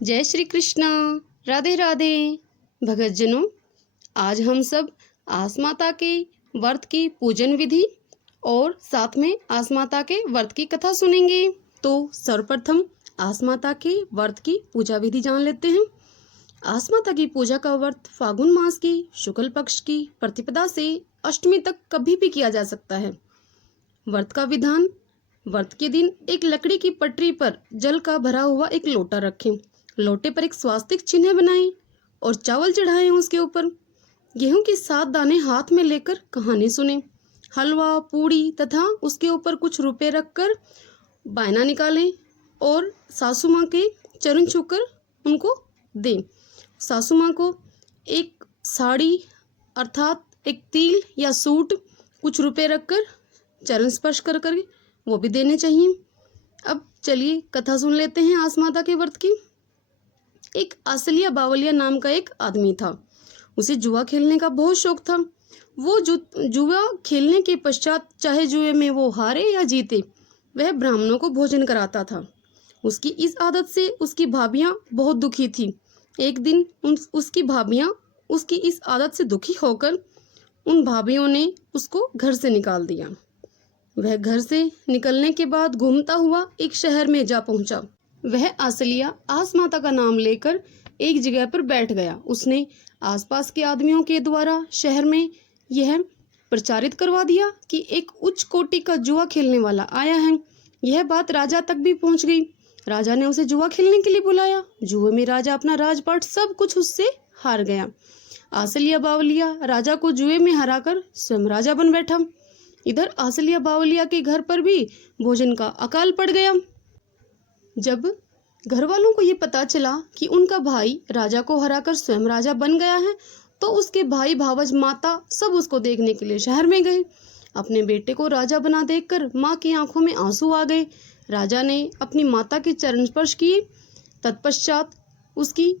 जय श्री कृष्णा। राधे राधे। भगत जनों, आज हम सब आस माता के व्रत की पूजन विधि और साथ में आस माता के व्रत की कथा सुनेंगे। तो सर्वप्रथम आस माता के व्रत की पूजा विधि जान लेते हैं। आस माता की पूजा का व्रत फागुन मास की शुक्ल पक्ष की प्रतिपदा से अष्टमी तक कभी भी किया जा सकता है। व्रत का विधान: व्रत के दिन एक लकड़ी की पटरी पर जल का भरा हुआ एक लोटा रखें। लोटे पर एक स्वास्तिक चिन्ह बनाएं और चावल चढ़ाएं। उसके ऊपर गेहूं के 7 दाने हाथ में लेकर कहानी सुने। हलवा, पूड़ी तथा उसके ऊपर कुछ रुपए रखकर बायना निकालें और सासू माँ के चरण छूकर उनको दें। सासू माँ को एक साड़ी अर्थात एक तिल या सूट कुछ रुपए रखकर चरण स्पर्श कर कर वो भी देने चाहिए। अब चलिए कथा सुन लेते हैं आस माता के व्रत की। एक आसलिया बावलिया नाम का एक आदमी था। उसे जुआ खेलने का बहुत शौक था। वो जुआ खेलने के पश्चात चाहे जुए में वो हारे या जीते, वह ब्राह्मणों को भोजन कराता था। उसकी इस आदत से उसकी भाभियां बहुत दुखी थी। एक दिन उसकी भाभियां उसकी इस आदत से दुखी होकर उन भाभियों ने उसको घर से निकाल दिया। वह घर से निकलने के बाद घूमता हुआ एक शहर में जा पहुंचा। वह आसलिया आस माता का नाम लेकर एक जगह पर बैठ गया। उसने आसपास के आदमियों के द्वारा शहर में यह प्रचारित करवा दिया कि एक उच्च कोटि का जुआ खेलने वाला आया है। यह बात राजा तक भी पहुंच गई। राजा ने उसे जुआ खेलने के लिए बुलाया। जुए में राजा अपना राजपाट सब कुछ उससे हार गया। आसलिया बावलिया राजा को जुए में हराकर स्वयं राजा बन बैठा। इधर आसलिया बावलिया के घर पर भी भोजन का अकाल पड़ गया। जब घर वालों को ये पता चला कि उनका भाई राजा को हराकर स्वयं राजा बन गया है, तो उसके भाई, भावज, माता सब उसको देखने के लिए शहर में गए। अपने बेटे को राजा बना देखकर माँ की आंखों में आंसू आ गए। राजा ने अपनी माता के चरण स्पर्श किए। तत्पश्चात उसकी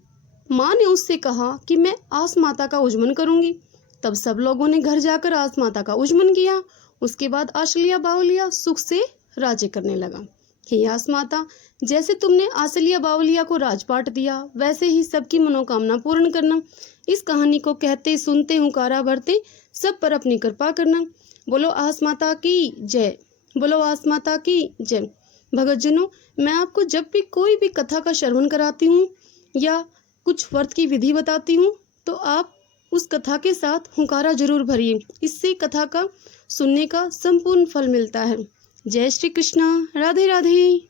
माँ ने उससे कहा कि मैं आस माता का उज्जमन करूंगी। तब सब लोगों ने घर जाकर आस माता का उज्जमन किया। उसके बाद आसलिया बावलिया सुख से राज्य करने लगा। हे आस माता, जैसे तुमने आसलिया बावलिया को राजपाट दिया, वैसे ही सबकी मनोकामना पूर्ण करना। इस कहानी को कहते, सुनते, हुंकारा भरते सब पर अपनी कृपा करना। बोलो आस माता की जय। बोलो आस माता की जय। भगत जनों, मैं आपको जब भी कोई भी कथा का श्रवण कराती हूँ या कुछ व्रत की विधि बताती हूँ, तो आप उस कथा के साथ हुंकारा जरूर भरिए। इससे कथा का सुनने का संपूर्ण फल मिलता है। जय श्री कृष्णा। राधे राधे।